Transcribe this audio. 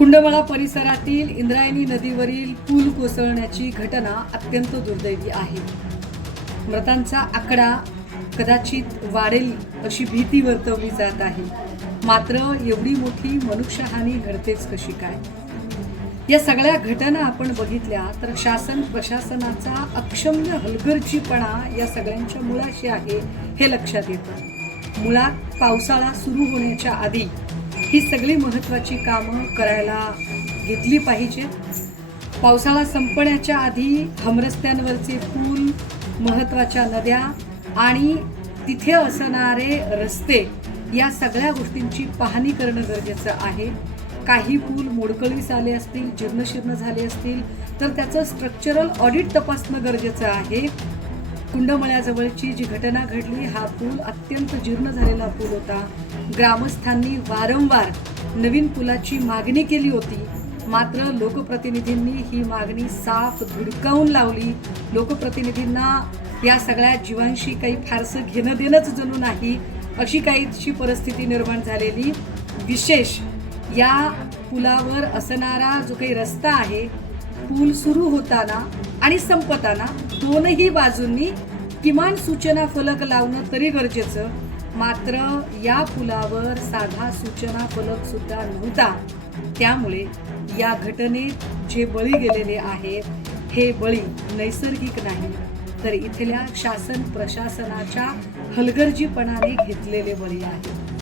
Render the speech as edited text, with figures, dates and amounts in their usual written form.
कुंडमळा परिसरातील इंद्रायणी नदीवरील पूल कोसळण्याची घटना अत्यंत दुर्दैवी आहे. मृतांचा आकडा कदाचित वाढेल अशी भीती वर्तवली जात आहे. मात्र एवढी मोठी मनुष्यहानी घडतेच कशी काय? या सगळ्या घटना आपण बघितल्या तर शासन प्रशासनाचा अक्षम्य हलगर्जीपणा या सगळ्यांच्या मुळाशी आहे हे लक्षात येतं. मुळात पावसाळा सुरू होण्याच्या आधी ही सगळी महत्त्वाची कामं करायला घेतली पाहिजेत. पावसाळा संपण्याच्या आधी हमरस्त्यांवरचे पूल, महत्त्वाच्या नद्या आणि तिथे असणारे रस्ते या सगळ्या गोष्टींची पाहणी करणं गरजेचं आहे. काही पूल मोडकळीस आले असतील, जीर्णशीर्ण झाले असतील तर त्याचं स्ट्रक्चरल ऑडिट तपासणं गरजेचं आहे. कुंडमळ्याजवळची जी घटना घडली, हा पूल अत्यंत जीर्ण झालेला पूल होता. ग्रामस्थांनी वारंवार नवीन पुलाची मागणी केली होती, मात्र लोकप्रतिनिधींनी ही मागणी साफ धुडकावून लावली. लोकप्रतिनिधींना या सगळ्या जीवांशी काही फारसं घेणं देणंच जणू नाही अशी काहीशी परिस्थिती निर्माण झालेली. विशेष या पुलावर असणारा जो काही रस्ता आहे, पूल सुरू होताना आणि संपताना दोनही बाजूंनी किमान सूचना फलक लावणं तरी गरजेचं. मात्र या पुलावर साधा सूचना फलक सुद्धा नव्हता. त्यामुळे या घटनेत जे बळी गेलेले आहेत हे बळी नैसर्गिक नाही तर इथल्या शासन प्रशासनाच्या हलगर्जीपणाने घेतलेले बळी आहेत.